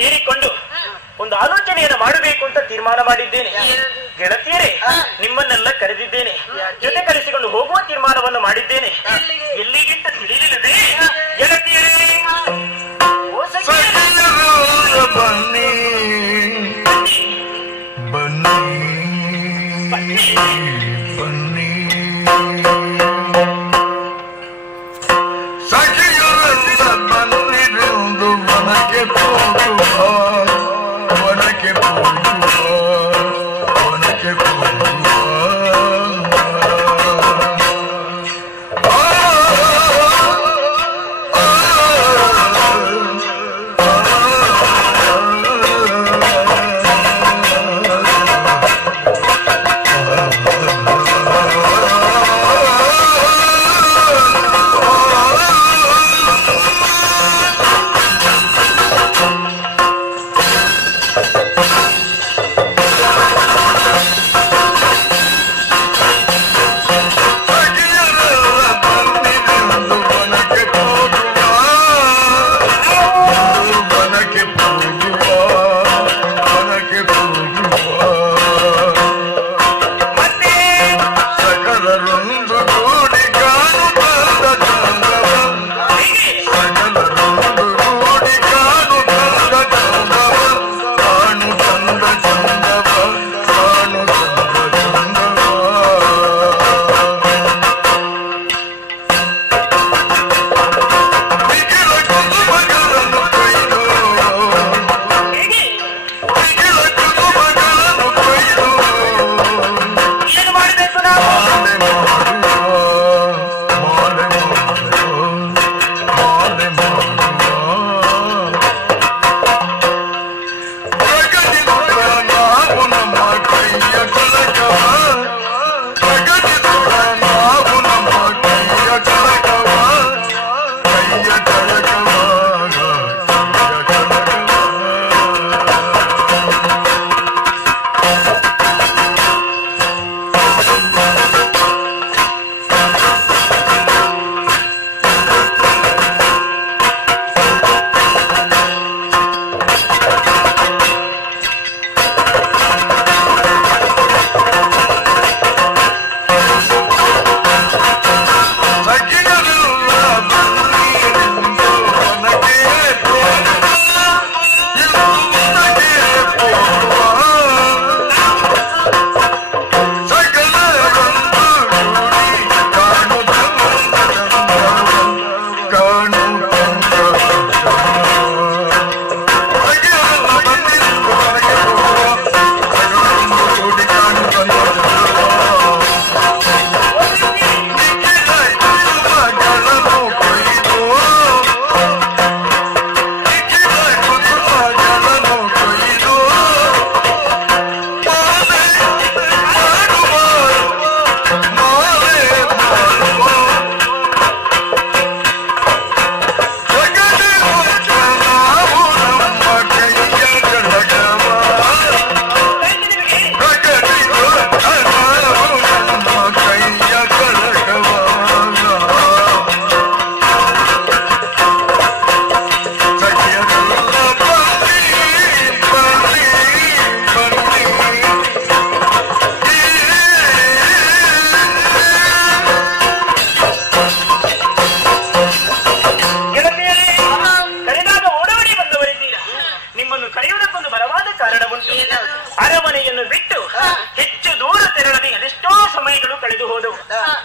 ಸೇರಿಕೊಂಡು ಒಂದು ಆಲೋಚನೆಯನ್ನು ಮಾಡಬೇಕು ಅಂತ ತೀರ್ಮಾನ ಮಾಡಿದ್ದೇನೆ. ಗೆಳತಿಯರೇ, ನಿಮ್ಮನ್ನೆಲ್ಲ ಕರೆದಿದ್ದೇನೆ, ಜೊತೆ ಕರೆಸಿಕೊಂಡು ಹೋಗುವ ತೀರ್ಮಾನವನ್ನು ಮಾಡಿದ್ದೇನೆ. ಎಲ್ಲಿಗಿಂತ ತಿಳಿದಿಲ್ಲದೆ ಗೆಳತಿಯರೇ, ಬನ್ನಿ ಬನ್ನಿ ಬನ್ನಿ ಸಖಿಯರೆಲ್ಲ ಬನ್ನಿರೆಂದು ವನಕ್ಕೆ ಹೋಗುವ ವನಕ್ಕೆ ಹೋಗುವ ವನಕ್ಕೆ ಹೋಗುವ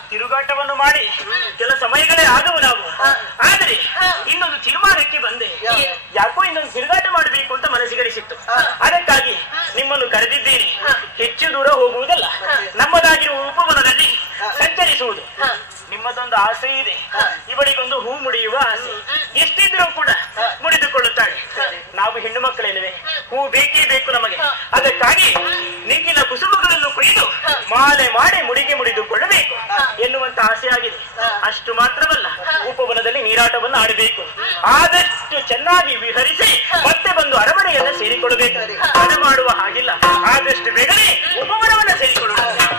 ತಿರುಗಾಟವನ್ನು ಮಾಡಿ ಕೆಲ ಸಮಯಗಳೇ ಆದವು ನಾವು. ಆದರೆ ಇನ್ನೊಂದು ತೀರ್ಮಾನಕ್ಕೆ ಬಂದೆ. ಯಾಕೋ ಇನ್ನೊಂದು ತಿರುಗಾಟ ಮಾಡಬೇಕು ಅಂತ ಮನಸ್ಸಿಗರಿಸಿತ್ತು. ಅದಕ್ಕಾಗಿ ನಿಮ್ಮನ್ನು ಕರೆದಿದ್ದೇನೆ. ಹೆಚ್ಚು ದೂರ ಹೋಗುವುದಲ್ಲ, ನಮ್ಮದಾಗಿರುವ ಉಪವನದಲ್ಲಿ ಸಂಚರಿಸುವುದು. ನಿಮ್ಮದೊಂದು ಆಸೆ ಇದೆ, ಇವಳಿಗೊಂದು ಹೂ ಮುಡಿಯುವ ಆಸೆ. ಎಷ್ಟಿದ್ರೂ ಕೂಡ ಮುಡಿದುಕೊಳ್ಳುತ್ತಾಳೆ. ನಾವು ಹೆಣ್ಣು ಮಕ್ಕಳೇನುವೆ, ಹೂ ಬೇಕೇ ಬೇಕು ನಮಗೆ. ಅದಕ್ಕಾಗಿ ನಿಂಗಿನ ಕುಸುಮಗಳನ್ನು ಕೊಯ್ದು ಮಾಲೆ ಮಾಡಿ ಮುಡಿಗೆ ಮುಡಿದುಕೊಳ್ಳಬೇಕು ಎನ್ನುವಂತ ಆಸೆ ಆಗಿದೆ. ಅಷ್ಟು ಮಾತ್ರವಲ್ಲ, ಉಪವನದಲ್ಲಿ ನೀರಾಟವನ್ನು ಆಡಬೇಕು. ಆದಷ್ಟು ಚೆನ್ನಾಗಿ ವಿಹರಿಸಿ ಮತ್ತೆ ಬಂದು ಅರಮನೆಯನ್ನ ಸೇರಿಕೊಳ್ಳಬೇಕು. ಅದು ಮಾಡುವ ಹಾಗಿಲ್ಲ, ಆದಷ್ಟು ಬೇಗನೆ ಉಪವನವನ್ನ ಸೇರಿಕೊಳ್ಳಬೇಕು.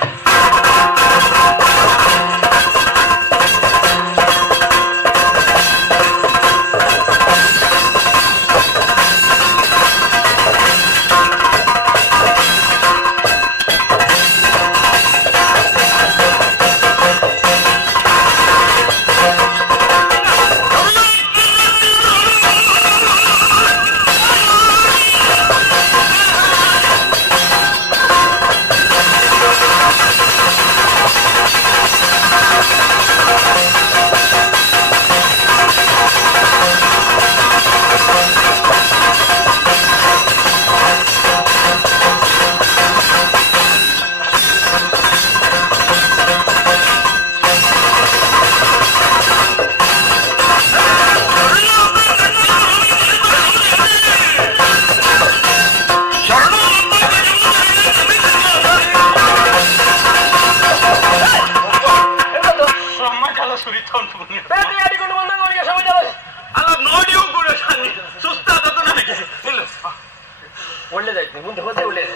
ಒಳ್ಳೇದಾಯ್ತು, ಮುಂದೆ ಹೋದ್ರೆ ಒಳ್ಳೇದು.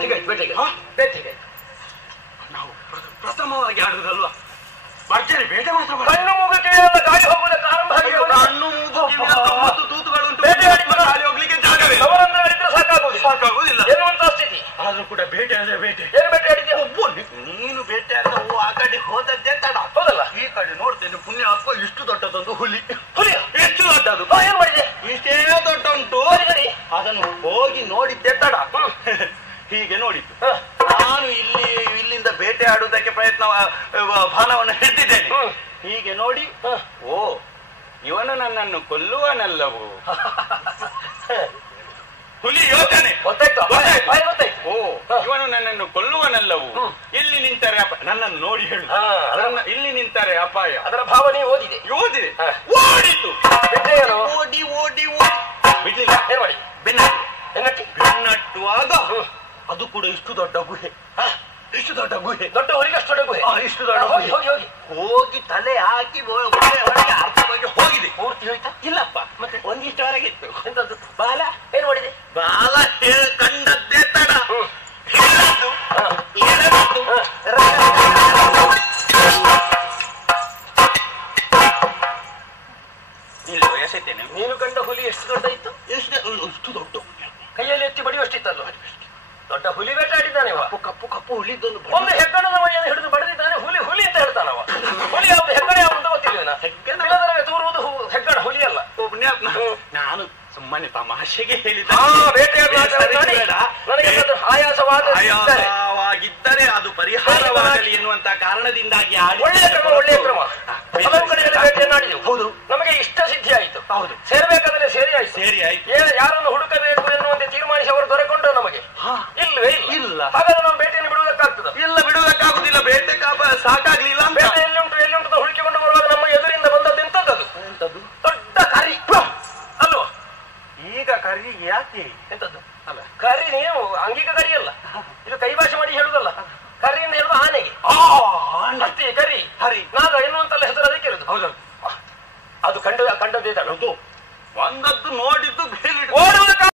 ಹೀಗಾಯ್ತು, ಬೇಟೆಗೆ ಬೇಟೆಗೆ ನಾವು ಪ್ರಥಮವಾಗಿ ಆಡುದಲ್ವಾ, ಭರ್ಜರಿ ಬೇಟೆ ಮಾತ್ರ ಕಣ್ಣು ಮೂಗುಕ್ಕೆ ಗಾಳಿ ಹೋಗುವುದಕ್ಕೆ ಆರಂಭ ಆಗಿದೆ. ಕಣ್ಣು ಮೂಗು ಮತ್ತು ತೂತುಗಳುಂಟು, ಗಾಳಿ ಹೋಗ್ಲಿಕ್ಕೆ ಜಾಗವೇ ಅವರಂದ್ರೆ ಸಾಕಾಗುವುದಿಲ್ಲ ಎನ್ನುವಂತ ಸ್ಥಿತಿ. ಆದ್ರೂ ಕೂಡ ಬೇಟೆ ಆದ್ರೆ ಬೇಟೆ. ಏನು ಬೇಟೆ ಆಡಿದ್ಯಾ? ನೀನು ಬೇಟೆ ಆದ ಆ ಕಡೆ ಹೋದದ್ದೇ ತಡ, ಹೌದಲ್ಲ? ಈ ಕಡೆ ನೋಡ್ತೇನೆ, ಪುಣ್ಯ ಹಾಕೋ ಇಷ್ಟು ದೊಡ್ಡದೊಂದು ಹುಲಿ. ಹುಲಿ ಎಷ್ಟು ದೊಡ್ಡದು? ಏನ್ ಮಾಡಿದೆ? ಇಷ್ಟೇ ದೊಡ್ಡ ಉಂಟು. ಅದನ್ನು ಹೋಗಿ ನೋಡಿದ್ದೆ ತಡ, ಹೀಗೆ ನೋಡಿದ್ದು. ನಾನು ಇಲ್ಲಿಂದ ಬೇಟೆ ಆಡುವುದಕ್ಕೆ ಪ್ರಯತ್ನ ಬಾಣವನ್ನು ಹಿಡಿದಿದ್ದೇನೆ. ಹೀಗೆ ನೋಡಿ, ಓ ಇವನು ನನ್ನನ್ನು ಕೊಲ್ಲುವನಲ್ಲವು. ಹುಲಿ ಯೋಚನೆ ಗೊತ್ತಾಯ್ತು. ಓ ಇವನು ನನ್ನನ್ನು ಕೊಲ್ಲುವನಲ್ಲವು. ಇಲ್ಲಿ ನಿಂತರೆ ನನ್ನನ್ನು ನೋಡಿ ಹೇಳು, ಇಲ್ಲಿ ನಿಂತರೆ ಅಪಾಯ. ಅದರ ಭಾವನೆ ಓದಿದೆ ಓದಿದೆ, ಓಡಿತು. ಓಡಿ ಓಡಿ ಓಡಿ ಬಿಡ್ಲಿಲ್ಲ. ಏನ್ ಮಾಡಿ? ಬೆನ್ನಟ್ಟುವಾಗ ಅದು ಕೂಡ ಇಷ್ಟು ದೊಡ್ಡ ಗುಹೆ, ಇಷ್ಟು ದೊಡ್ಡ ಗುಹೆ, ದೊಡ್ಡ ಹೊರಿಗೆ ಅಷ್ಟು ದೊಡ್ಡ ಗುಹೆ. ಇಷ್ಟು ದೊಡ್ಡ ಹೋಗಿ ಹೋಗಿ ಹೋಗಿ ಹೋಗಿ ತಲೆ ಹಾಕಿ ಒಳಗೆ ಅರ್ಥವಾಗಿ ಹೋಗಿದೆ. ಪೂರ್ತಿ ಹೋಯ್ತಾ? ಇಲ್ಲಪ್ಪ, ಮತ್ತೆ ಒಂದಿಷ್ಟವರೆಗಿತ್ತು. ಎಂತದ್ದು? ಬಾಲ ಏನ್ ಮಾಡಿದೆ? ಬಾಲ ಕಂಡದ್ದೇ ತಡ, ಎಸೆತೇನೆ. ನೀನು ಕಂಡ ಹುಲಿ ಎಷ್ಟು ದೊಡ್ಡ ಇತ್ತು? ಇಷ್ಟು ದೊಡ್ಡ, ಕೈಯಲ್ಲಿ ಎತ್ತಿ ಬಡಿಯುವಷ್ಟಿತ್ತಲ್ವ? ದೊಡ್ಡ ಹುಲಿ ಬೇಟಾಡಿದ್ದಾನೆ. ಕಪ್ಪು ಕಪ್ಪು ಹುಲಿದೊಂದು ಒಂದು ಹೆಗ್ಗಣದ ಮೈಯನ್ನು ಹಿಡಿದು ಬಡಿದಿದ್ದಾನೆ. ಹುಲಿ ಹುಲಿ ಅಂತ ಹೇಳ್ತಾನವ. ಹುಲಿ ಯಾವ್ದು, ಹೆಗ್ಗಣ ಯಾವ್ದು ಗೊತ್ತಿಲ್ಲ. ಹೆಗ್ಗಣ ತೂರುವುದು ಹೆಗ್ಗಣ, ಹುಲಿ ಅಲ್ಲ. ನಾನು ಸುಮ್ಮನೆ ತಮಾಷೆಗೆ ಹೇಳಿದ. ಆಯಾಸವಾಗಿದ್ದರೆ ಅದು ಪರಿಹಾರವಾಗಲಿ ಎನ್ನುವಂತ ಕಾರಣದಿಂದಾಗಿ ಒಳ್ಳೆಯ ಕ್ರಮ, ಒಳ್ಳೆಯ ಕ್ರಮ. ಹಲವು ಕಡೆಯಲ್ಲಿ ಭೇಟಿಯನ್ನು ಆಡಿದೆವು. ಹೌದು, ನಮಗೆ ಇಷ್ಟ ಸಿದ್ಧಿ ಆಯಿತು. ಹೌದು, ಸೇರ್ಬೇಕಾದ್ರೆ ಸೇರಿ ಆಯ್ತು. ಸೇರಿ ಆಯ್ತು. ಯಾರನ್ನು ಹುಡುಕಬೇಕು ಎನ್ನುವಂತೆ ತೀರ್ಮಾನಿಸಿ ಅವರು ದೊರೆಕೊಂಡ್ರು ನಮಗೆ. ಇಲ್ಲವೇ ಇಲ್ಲ. ಹಾಗಾದ್ರೆ ನಾವು ಭೇಟಿಯನ್ನು ಬಿಡುವುದಕ್ಕಾಗ್ತದ? ಇಲ್ಲ, ಬಿಡುವುದಕ್ಕಾಗುದಿಲ್ಲ. ಬೇಟೆ ಸಾಕಾಗ್ಲಿಲ್ಲ. ಬೇಟೆ ಎಲ್ಲಿಂಟು ಎಲ್ಲಿಂಟು ಹುಡುಕಿಕೊಂಡು ಬರುವಾಗ ನಮ್ಮ ಎದುರಿಂದ ಬಂದದ್ದು ಎಂತದ್ದು? ದೊಡ್ಡ ಕರಿ ಅಲ್ವಾ? ಈಗ ಕರಿ ಯಾಕೆ? ಎಂತದ್ದು ಅಲ್ಲ, ಕರಿ ನೀವು ಅಂಗಿಕ ಕರಿ ಅಲ್ಲ, ಇದು ಕೈ ಭಾಷೆ ಮಾಡಿ ಹೇಳುದಲ್ಲ. ಕರಿ ಅಂತ ಹೇಳುದು ಆನೆಗೆ. ಅಷ್ಟೇ ಕರಿ. ಹರಿ ನಾಗ ಎನ್ನುವಂತಲ್ಲ ಹೆಸರು ಅದಕ್ಕೆ ಇರುದು. ಹೌದು, ಅದು ಕಂಡದ್ದೇ ತಡ. ಒಂದದ್ದು ನೋಡಿದ್ದು ಓಡುವುದು